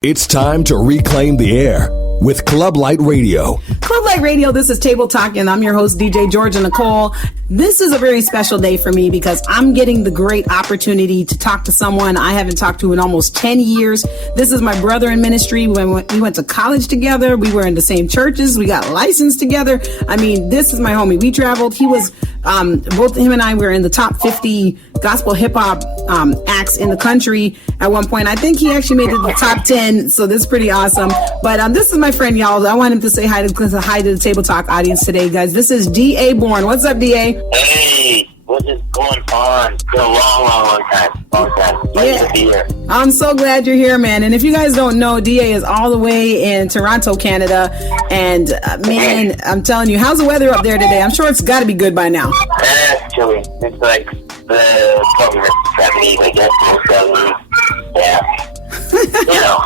It's time to reclaim the air with Club Light Radio. Club Light Radio, this is Table Talk, and I'm your host, DJ Georgia Nicole. This is a very special day for me because I'm getting the great opportunity to talk to someone I haven't talked to in almost 10 years. This is my brother in ministry. We went to college together. We were in the same churches. We got licensed together. I mean, this is my homie. We traveled. He was, both him and I were in the top 50 gospel hip hop acts in the country at one point. I think he actually made it to the top 10. So this is pretty awesome. But this is my friend, y'all. I want him to say hi to the Table Talk audience today, guys. This is D.A.Bourne. What's up, D.A.? Hey, what is going on? It's been a long time. Glad to be here. I'm so glad you're here, man. And if you guys don't know, D.A. is all the way in Toronto, Canada. And man, I'm telling you, how's the weather up there today? I'm sure it's got to be good by now. It's chilly. It's like probably 70s, I guess. 70s. Yeah. You know.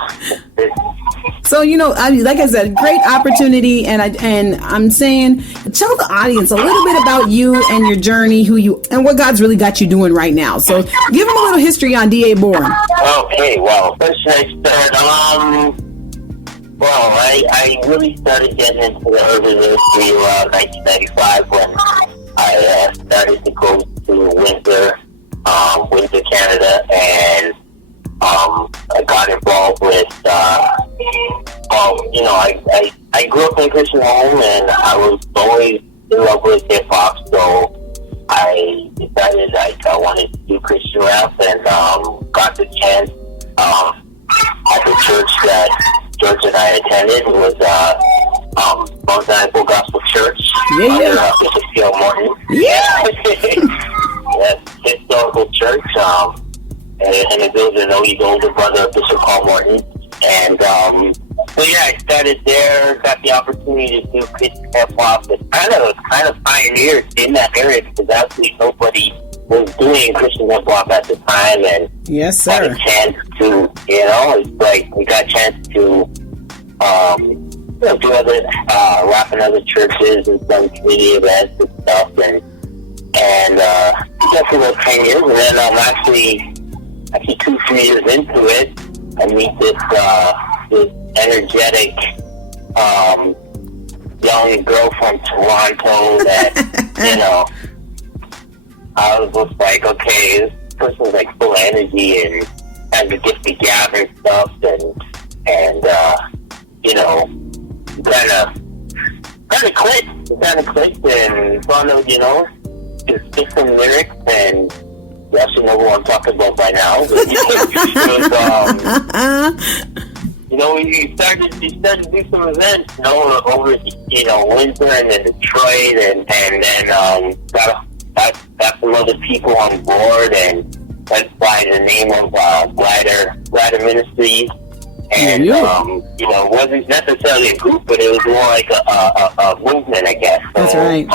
So, like I said, great opportunity, and I'm saying, tell the audience a little bit about you and your journey, and what God's really got you doing right now. So, give them a little history on D.A.Bourne. Okay, well, first I start. I really started getting into the urban ministry around 1995 when I started to go to Windsor, Canada, and I got involved with, I grew up in a Christian home, and I was always in love with hip hop, so I decided I wanted to do Christian rap, and got the chance at the church that George and I attended. It was Mount Gospel Church under Bishop D.A.Bourne. Yes, historical church. And it was an older brother of Bishop Paul Morton. And I started there, got the opportunity to do Christian hip hop. But kind of pioneered in that area because actually nobody was doing Christian hip hop at the time. And yes, sir. Got a chance to, it's like we got a chance to do other rap in other churches and some community events and stuff. And for about 10 years, and then actually 2-3 years into it, I meet this energetic young girl from Toronto that, I was just like, okay, this person's like full of energy and has the gift to gab and stuff, and kind of clicked, and found out, just some lyrics, and you actually know who I'm talking about by now. We started to do some events, over, Windsor and then Detroit, and got some other people on board, and went by the name of Glider Ministries. And, it wasn't necessarily a group, but it was more like a movement, I guess. So, that's right.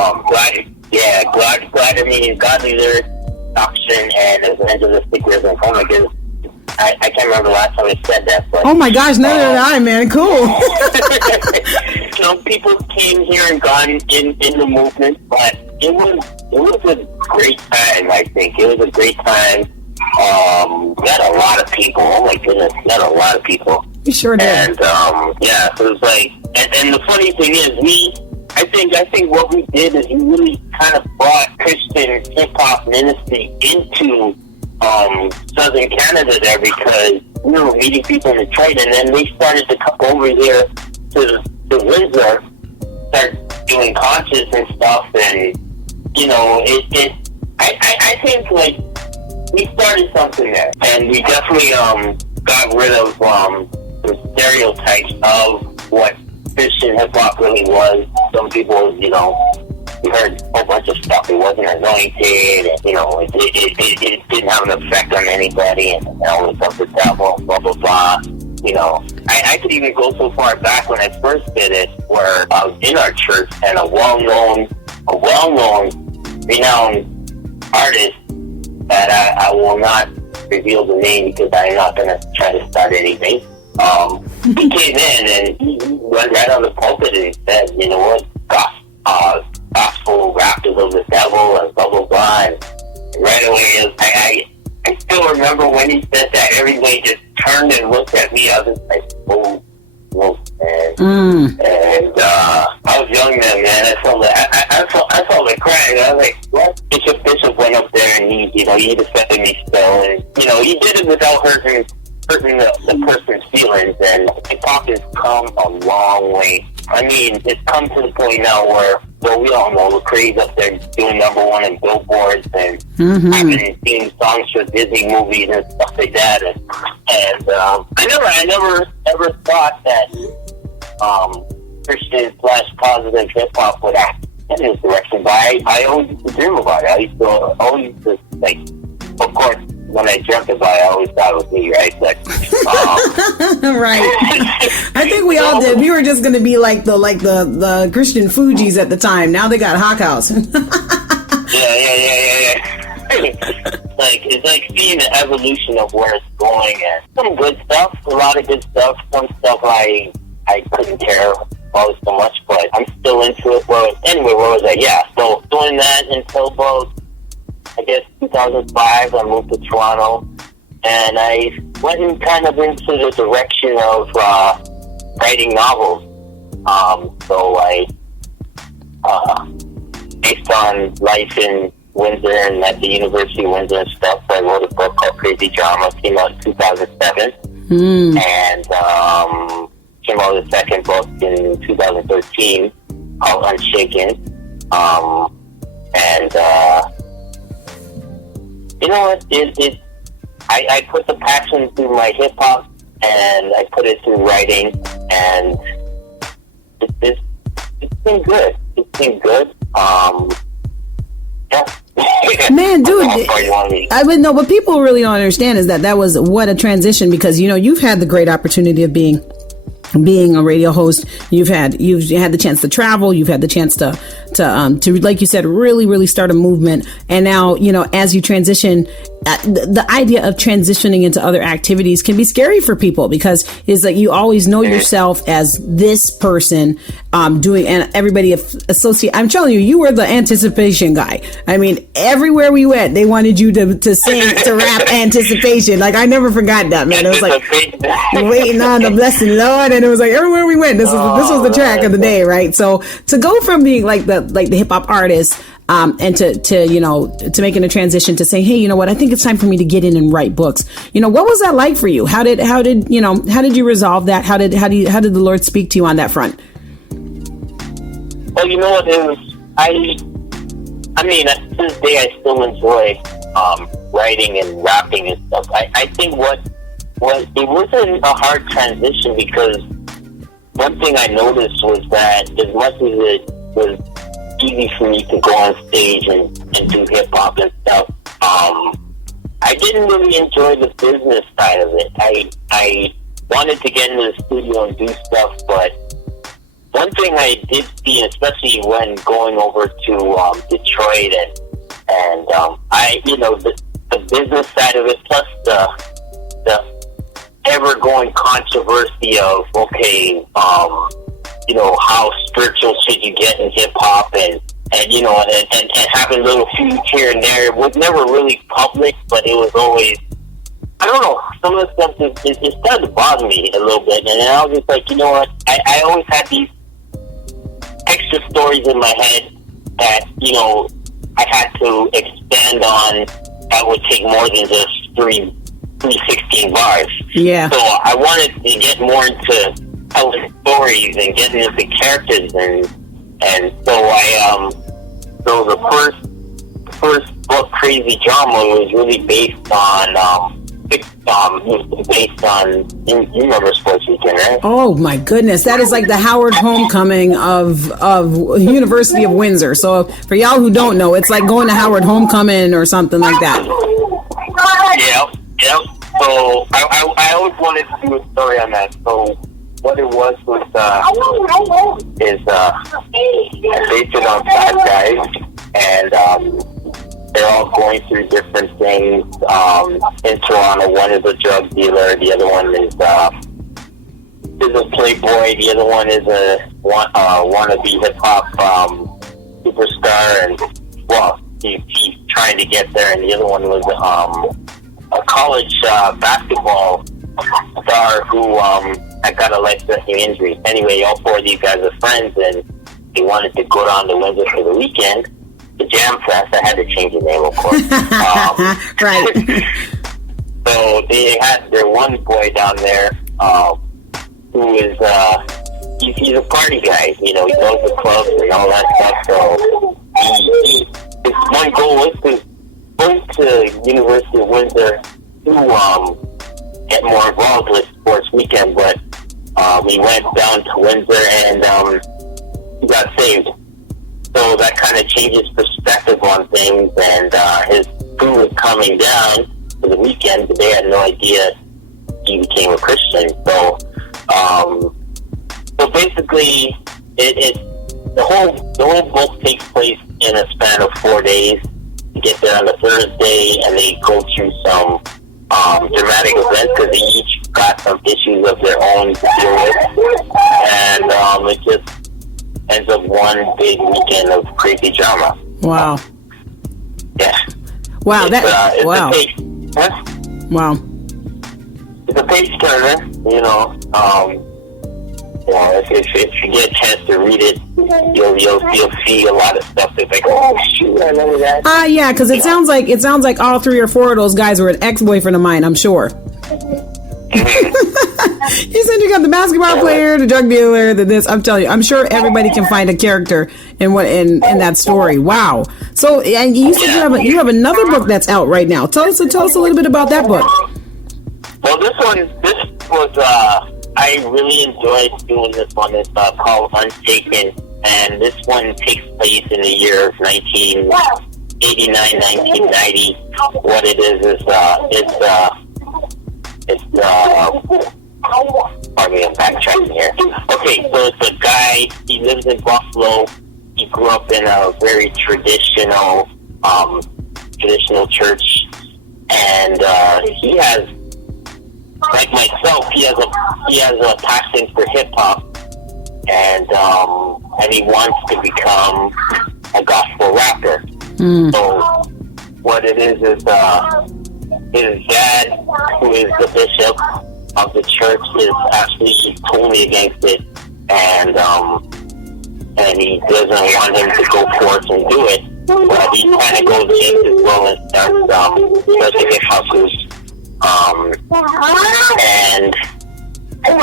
Glider meaning godly lyrics, doctrine, and evangelistic rhythm. Oh my goodness. I can't remember the last time I said that. But, oh my gosh, neither did I, man. Cool. People came here and gone in the movement, but it was a great time, I think. It was a great time. We had a lot of people. Oh my goodness, we had a lot of people. You sure did. And so it was like, and the funny thing is, I think what we did is we really kind of brought Christian hip hop ministry into Southern Canada there, because we were meeting people in Detroit, and then they started to come over here to Windsor, start doing concerts and stuff, and I think like we started something there, and we definitely got rid of the stereotypes of what Christian hip hop really was. Some people, we heard a whole bunch of stuff. It wasn't anointed, and it didn't have an effect on anybody, and it was of the devil, blah blah blah. I could even go so far back when I first did it, where I was in our church, and a well-known, renowned artist that I will not reveal the name because I'm not going to try to start anything. He came in and he went right on the pulpit and he said, gospel rap is of the devil and blah blah blah. And right away, I still remember when he said that. Everybody just turned and looked at me. I was like, Mm. And I was young then, man. I saw the crack. I was like, what? Bishop went up there and he defended me still. And, he did it without hurting the person's feelings. And hip hop has come a long way. I mean, it's come to the point now where, well, we all know Lecrae's up there doing #1 in billboards and having theme songs for Disney movies and stuff like that. And I never ever thought that Christian / positive hip hop would act in this direction. But I always used to dream about it. I used to like, of course, when I dreamt about it, I always thought it was me, right? But right. I think we all did. We were just going to be like the Christian Fugees at the time. Now they got Hawk House. Yeah. It's like seeing the evolution of where it's going, and some good stuff, a lot of good stuff. Some stuff I couldn't care about so much, but I'm still into it. Well, anyway, where was I? Yeah, so doing that until about, I guess, 2005, I moved to Toronto, and I went in kind of into the direction of writing novels. So I, based on life in Windsor and at the University of Windsor and stuff, I wrote a book called Crazy Drama. It came out in 2007, and came out with a second book in 2013 called Unshaken. And you know what? I put the passion through my hip hop, and I put it through writing, and it's been good. It's been good. Yeah. Man, dude, I would know. What people really don't understand is that was what a transition, because you've had the great opportunity of being a radio host. You've had the chance to travel. You've had the chance to like you said, really start a movement. And now, as you transition, the idea of transitioning into other activities can be scary for people, because it's like you always know yourself as this person doing, and everybody associate. I'm telling you, you were the anticipation guy. I mean, everywhere we went, they wanted you to sing, to rap Anticipation. Like, I never forgot that, man. It was like waiting on the blessed Lord, and it was like everywhere we went, this was the track of the day, right? So to go from being like the hip hop artist, and to making a transition to say, hey, you know what, I think it's time for me to get in and write books. What was that like for you? How did you resolve that? How did the Lord speak to you on that front? Well, you know what, it was, I mean, to this day, I still enjoy writing and rapping and stuff. I think what it wasn't a hard transition, because one thing I noticed was that as much as it was easy for me to go on stage and do hip hop and stuff, I didn't really enjoy the business side of it. I wanted to get into the studio and do stuff, but one thing I did see, especially when going over to Detroit and the business side of it, plus the ever-going controversy of, okay, how spiritual should you get in hip hop, and having little feuds here and there. It was never really public, but it was always, I don't know, some of the stuff it started to bother me a little bit, and I was just like, you know what, I always had these extra stories in my head that, I had to expand on, that would take more than just 316 bars. Yeah. So I wanted to get more into telling stories and getting into characters, and so so the first book, Crazy Drama, was really based on you remember Sports Weekend, right? Oh my goodness, that is like the Howard Homecoming of University of Windsor. So for y'all who don't know, it's like going to Howard Homecoming or something like that. Yep. So I always wanted to do a story on that. So what it was based it on 5 guys, and they're all going through different things. In Toronto, one is a drug dealer, the other one is a playboy, the other one is a wannabe hip hop superstar, and well, he's trying to get there, and the other one was a college basketball star who I got a life-threatening injury. Anyway, all 4 of these guys are friends, and they wanted to go down to Windsor for the weekend. The Jam Fest. I had to change the name, of course. Right. So they had their one boy down there, who is he's a party guy. You know, he goes to clubs and all that stuff. So his one goal was to go to University of Windsor to get more involved with sports weekend. But we went down to Windsor and he got saved. So that kind of changes perspective on things. And his crew was coming down for the weekend, but they had no idea he became a Christian. So basically, the whole book takes place in a span of 4 days. You get there on a Thursday, and they go through some dramatic events because they each got some issues of their own to deal with, and it just ends up one big weekend of crazy drama. Wow. Yeah. Wow. It's wow. Wow. It's a page turner, you know. If you get a chance to read it, you'll see a lot of stuff that's like, oh shoot, I remember that. Yeah, because it sounds like all 3 or 4 of those guys were an ex-boyfriend of mine. I'm sure. You said you got the basketball player, the drug dealer, the this. I'm telling you, I'm sure everybody can find a character in that story. Wow. So, and you said you have another book that's out right now. Tell us a little bit about that book. Well, this was I really enjoyed doing this one. It's called Untaken, and this one takes place in the year of 1989, 1990. What it is pardon me, I'm backtracking here. Okay, so it's a guy, he lives in Buffalo. He grew up in a very traditional church, and he has, like myself, he has a passion for hip hop, and he wants to become a gospel rapper. So what it is his dad, who is the bishop of the church, is actually totally against it, and he doesn't want him to go forth and do it. But he kind of goes against his will and starts a hip hop group. And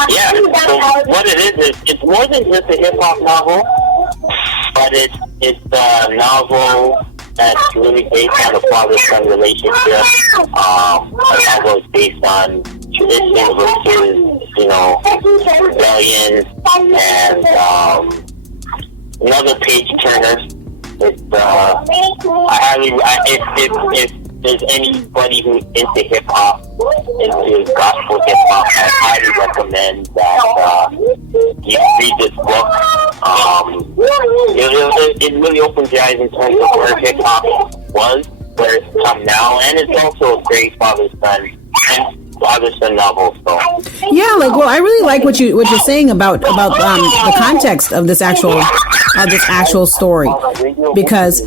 yeah, so what it is it's more than just a hip hop novel, but it's a novel that's really based on a father-son relationship. A novel is based on tradition versus, rebellion, and another page turner. If there's anybody who's into hip hop, into gospel hip hop, I highly recommend that you read this book. It really opens your eyes in terms of where hip hop was, where it's come now, and it's also a great father-son novel. So yeah, I really like what you're saying about the context of this actual story, because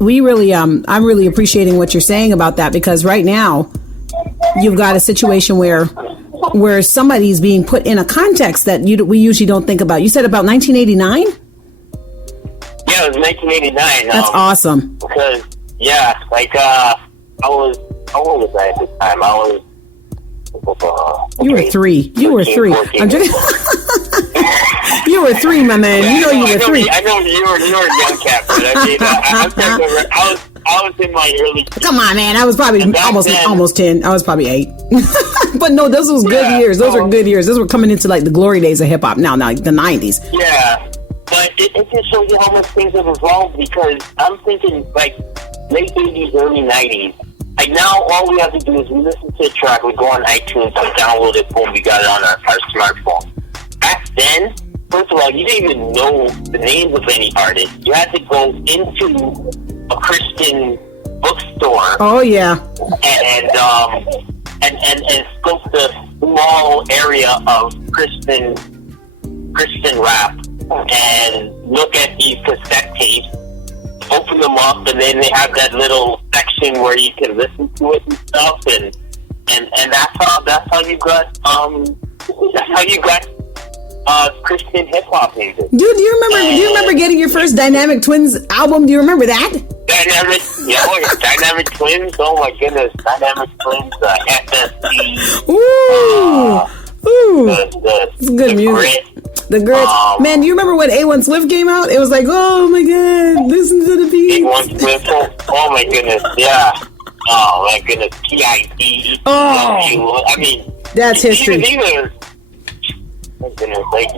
we really I'm really appreciating what you're saying about that, because right now you've got a situation where somebody's being put in a context that we usually don't think about. You said about 1989? Yeah, it was 1989. That's awesome. Because how old was I at this time? I was. You were 3. You were 3. 14. I'm joking. You were 3, my man. Yeah, you were 3. I know you were a young cat, but I was in my early. Come on, man. I was probably almost 10. I was probably 8. But no, those was good years. Those were good years. Those were coming into like the glory days of hip hop. Now, the 90s. Yeah, but it just shows you how much things have evolved, because I'm thinking like late 80s, early 90s. Like now, all we have to do is we listen to a track, we go on iTunes, we download it, boom, we got it on our smartphone. Back then, first of all, you didn't even know the names of any artists. You had to go into a Christian bookstore. Oh yeah. And scope the small area of Christian rap and look at these cassette tapes, open them up, and then they have that little section where you can listen to it and stuff, and that's how you got That's how you got Christian hip hop music. Dude, do you remember getting your first Dynamic Twins album? Do you remember that? Dynamic Twins. Oh my goodness, Dynamic Twins. FSC. Ooh, it's good music. The Grits. Man, do you remember when A1 Swift came out? It was like, oh my god, listen to the beat. A1 Swift. Oh my goodness, yeah. Oh my goodness, PID. Oh, I mean, that's history. My goodness, like,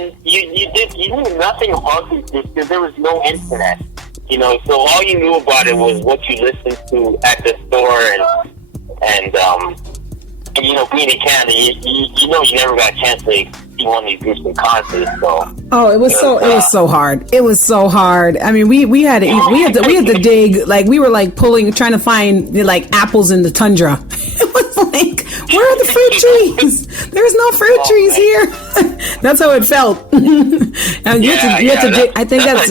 and you knew nothing about this because there was no internet. You know, so all you knew about it was what you listened to at the store, and you know, being in Canada, you know, you never got a chance to see one of these groups in concerts. So it was so hard. It was so hard. I mean, we had to dig, like we were like trying to find like apples in the tundra. It was like, where are the fruit trees? There's no fruit trees here. That's how it felt. And you have to dig. I think that's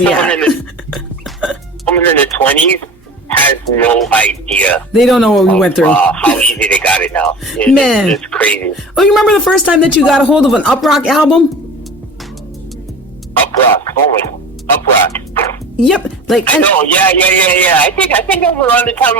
someone in the 20s has no idea. They don't know what we went through. How easy they got it now. Man, it's crazy. Oh, you remember the first time that you got a hold of an Uprock album? Uprock. Uprock. Yep. Like I know. Yeah. I think that was around the time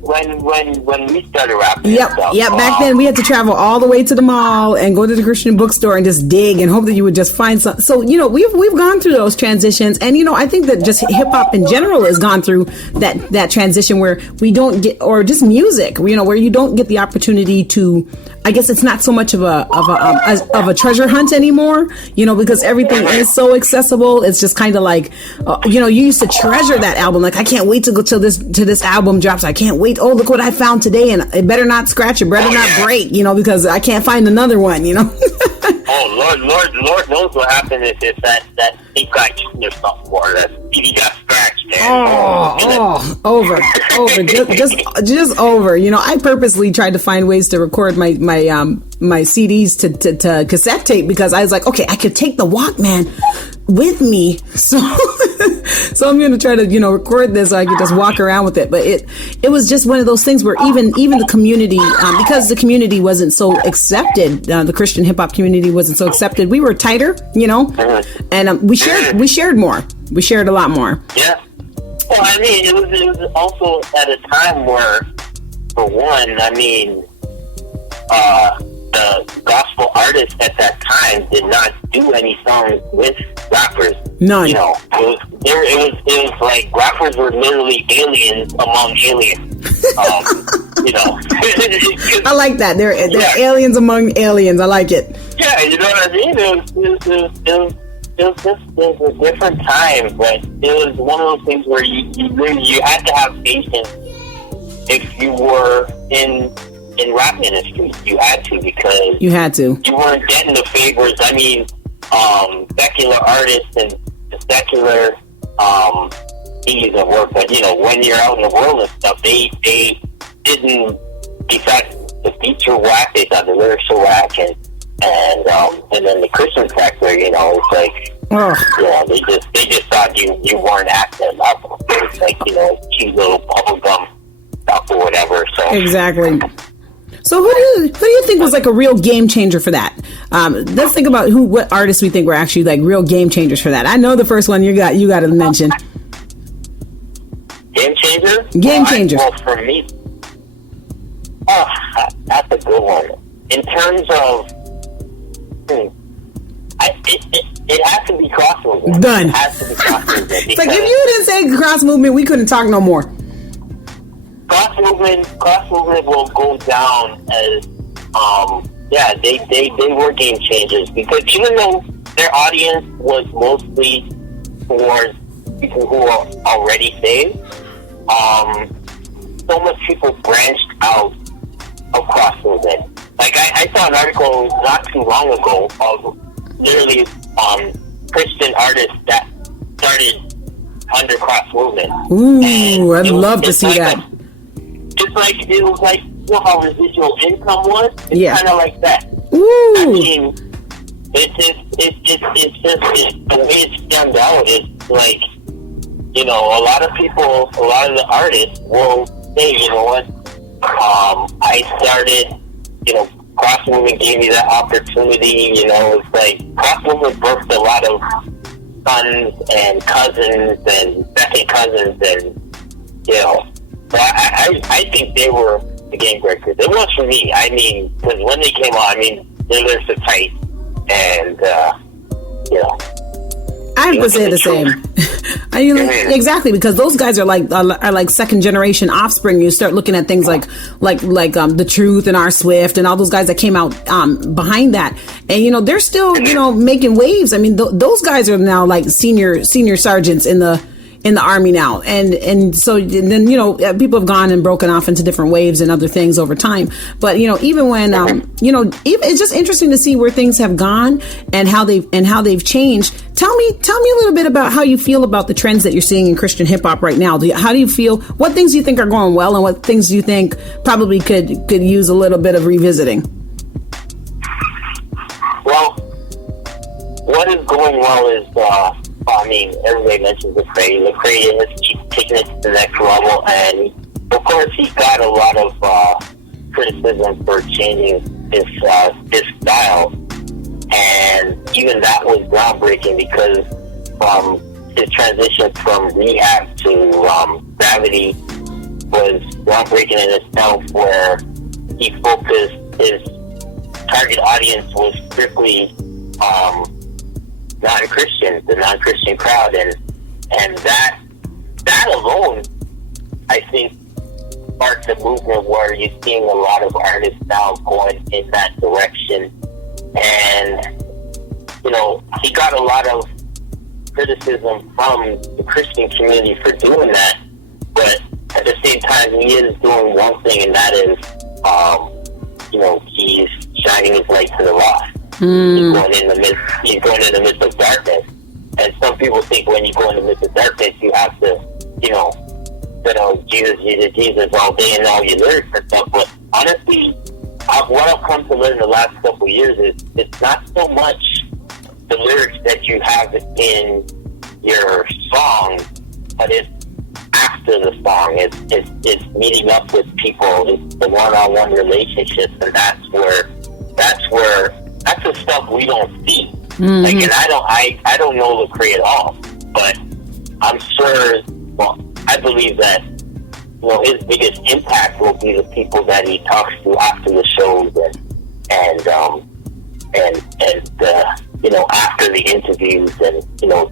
when we started rapping. Yep. Back then we had to travel all the way to the mall and go to the Christian bookstore and just dig and hope that you would just find some. So, you know, we've gone through those transitions, and you know, I think that just hip hop in general has gone through that transition where we don't get, or just music, you know, where you don't get the opportunity to. I guess it's not so much of a treasure hunt anymore, you know, because everything is so accessible. It's just kind of like, you know, you used to treasure that album. Like, I can't wait to go till this album drops. I can't wait. Oh, look what I found today, and it better not scratch, it better not break, you know, because I can't find another one, you know. Lord knows what happened if that tape got eaten or something, or that CD got scratched. Over, just over. You know, I purposely tried to find ways to record my CDs to cassette tape because I was like, okay, I could take the Walkman with me, so I'm gonna try to, you know, record this so I could just walk around with it. But it was just one of those things where even the community, because the community wasn't so accepted, the Christian hip hop community wasn't so accepted. We were tighter, you know, and we shared more. We shared a lot more. Yeah. Well, I mean, it was also at a time where, for one, I mean, the gospel artists at that time did not do any songs with rappers. None. You know, it was like rappers were literally aliens among aliens. You know. I like that. They're aliens among aliens. I like it. Yeah, you know what I mean? It was just a different time, but it was one of those things where you had to have patience if you were in rap industry. You had to, because you weren't getting the favors. I mean, secular artists and secular pieces of work, but you know, when you're out in the world and stuff, they didn't, besides the beats were whack, they thought the lyrics were whack, and then the Christian sector, you know, it's like, yeah, they just thought you weren't at their level. It's like, you know, cute little bubblegum stuff or whatever. So exactly. So who do you think was like a real game changer for that? Let's think about what artists we think were actually like real game changers for that. I know the first one you got to mention. Game changer? Game changers. Well, for me, that's a good one. In terms of, it has to be cross movement. Done. It has to be cross movement. It's like, if you didn't say cross movement, we couldn't talk no more. Cross movement will go down as, they were game changers, because even though their audience was mostly for people who are already saved, so much people branched out of cross movement. Like, I saw an article not too long ago of literally Christian artists that started under cross movement. Ooh, I'd love to see that. It was like, you know how residual income was? It's kind of like that. Ooh. I mean, it's the way it's stemmed out. It's like, you know, a lot of the artists will say, you know what, I started, you know, cross movement gave me that opportunity. You know, it's like cross movement birthed a lot of sons and cousins and second cousins, and you know, so I think they were the game breakers. It was for me. I mean, because when they came out, I mean, their lyrics are tight, and you know. I have to say the same. Exactly, because those guys are like second generation offspring. You start looking at things like The Truth and R. Swift and all those guys that came out behind that, and you know they're still making waves. I mean those guys are now like senior sergeants in the army now, and so then people have gone and broken off into different waves and other things over time. But even when it's just interesting to see where things have gone and how they've changed. Tell me a little bit about how you feel about the trends that you're seeing in Christian hip hop right now. How do you feel? What things do you think are going well, and what things do you think probably could use a little bit of revisiting? Well, what is going well is I mean, everybody mentions Lecrae. Lecrae is taking it to the next level, and of course, he got a lot of criticism for changing his style, and even that was groundbreaking because his transition from rehab to gravity was groundbreaking in itself, where he focused his target audience was strictly the non-Christian crowd, and that alone, I think, sparked a movement where you're seeing a lot of artists now going in that direction. And he got a lot of criticism from the Christian community for doing that, but at the same time, he is doing one thing, and that is, he's shining his light to the lost. He's going in the midst of darkness. And some people think when you go in the midst of darkness, you have to, Jesus all day and all your lyrics and stuff. But honestly, what I've come to learn in the last couple of years is it's not so much the lyrics that you have in your song, but it's after the song. It's meeting up with people. It's the one-on-one relationships, and that's the stuff we don't see. Mm-hmm. Like, and I don't know Lecrae at all, but I'm sure. Well, I believe that his biggest impact will be the people that he talks to after the shows and after the interviews, and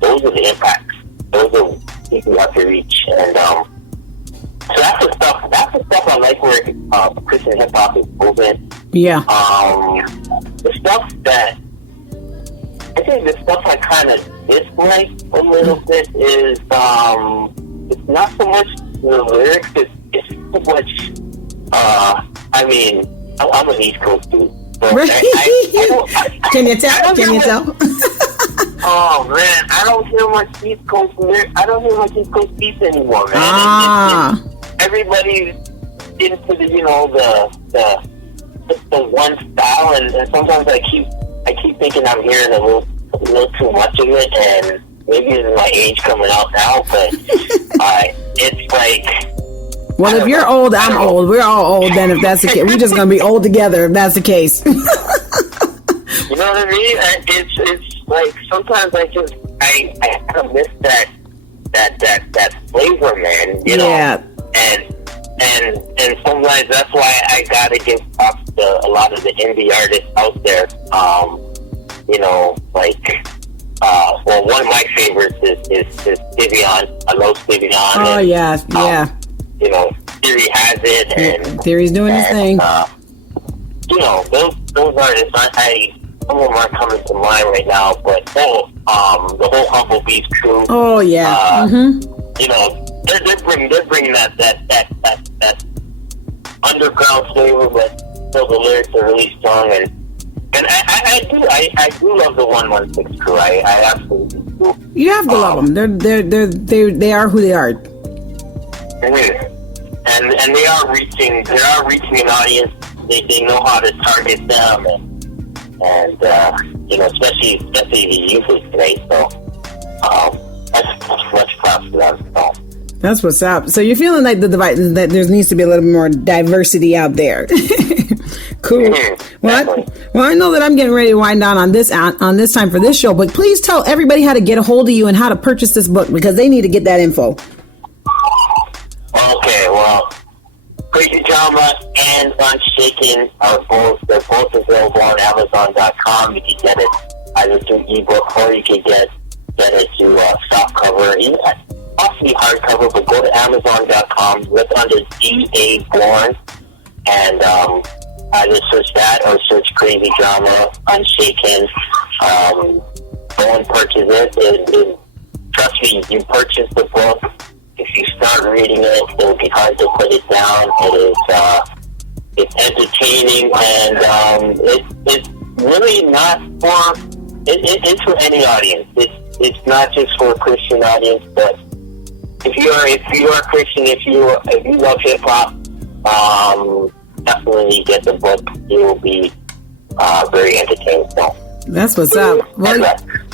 those are the impacts. Those are people you have to reach, and so that's the stuff I like where Christian hip hop is moving. Yeah. The stuff that I think I kind of dislike a little bit is it's not so much the lyrics, it's so much I mean, I'm an East Coast dude. So Can you tell? Oh man, I don't hear much East Coast lyrics. I don't hear much East Coast beats anymore, man. Everybody's into the one style, and sometimes I keep thinking I'm hearing a little too much of it, and maybe it's my age coming out now, but it's like. Well, if you're old, I'm old. We're all old then, if that's the case. We're just going to be old together if that's the case. You know what I mean? It's like sometimes I kind of miss that flavor, man. Yeah. And sometimes that's why I gotta give props to a lot of the indie artists out there. Well, one of my favorites is Stivion. I love Stivion. Oh, yeah. Theory has it, and Theory's doing his thing. Those artists, some of them aren't coming to mind right now, but the whole Humble Beast crew. Oh yeah. They're bringing that underground flavor, but still the lyrics are really strong, and I do love the 116 crew. I absolutely do. You have to love them. They are who they are. And they are reaching an audience. They know how to target them, and especially the youth today. So that's much props to them. So. That's what's up. So you're feeling like that there needs to be a little more diversity out there. Cool. Well, I know that I'm getting ready to wind down on this time for this show, but please tell everybody how to get a hold of you and how to purchase this book, because they need to get that info. Okay, well, Crazy Drama and Unshaken are both available on Amazon.com. You can get it either through ebook or you can get it through softcover, possibly hardcover, but go to Amazon.com, look under D.A.Bourne, and either search that or search Crazy Drama, Unshaken. Go and purchase it. Trust me, you purchase the book. If you start reading it, it'll be hard to put it down. It's entertaining, and it's really not for. It's for any audience. It's not just for a Christian audience, but if you are a Christian, if you love hip hop, definitely get the book. You will be very entertained. So. That's what's up.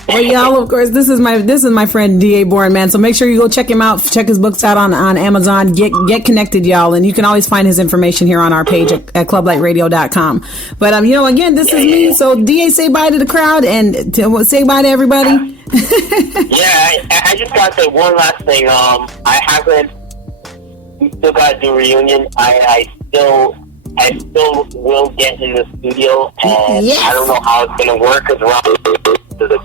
Well, y'all, of course, this is my friend D.A.Bourne, man. So make sure you go check him out. Check his books out on Amazon. Get connected, y'all. And you can always find his information here on our page at clublightradio.com. But, again, this is me. So, D.A., say bye to the crowd and say bye to everybody. I just got to say one last thing. We still got to do a reunion. I still will get in the studio, and yes. I don't know how it's going to work because we're to the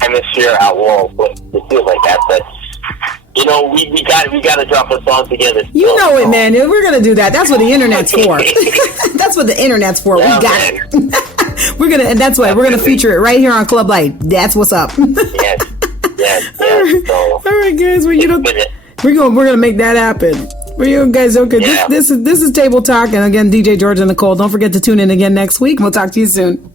hemisphere out wall, but it feels like that. But we got to drop a song together. You know it, man. We're going to do that. That's what the internet's for. That's what the internet's for. Yeah, we got it. We're gonna, and that's why we're gonna feature it right here on Club Light. That's what's up. Yes. All right, guys. Well, we're gonna make that happen. For you guys, okay. Yeah. This is Table Talk, and again, DJ Georgia Nicole. Don't forget to tune in again next week. We'll talk to you soon.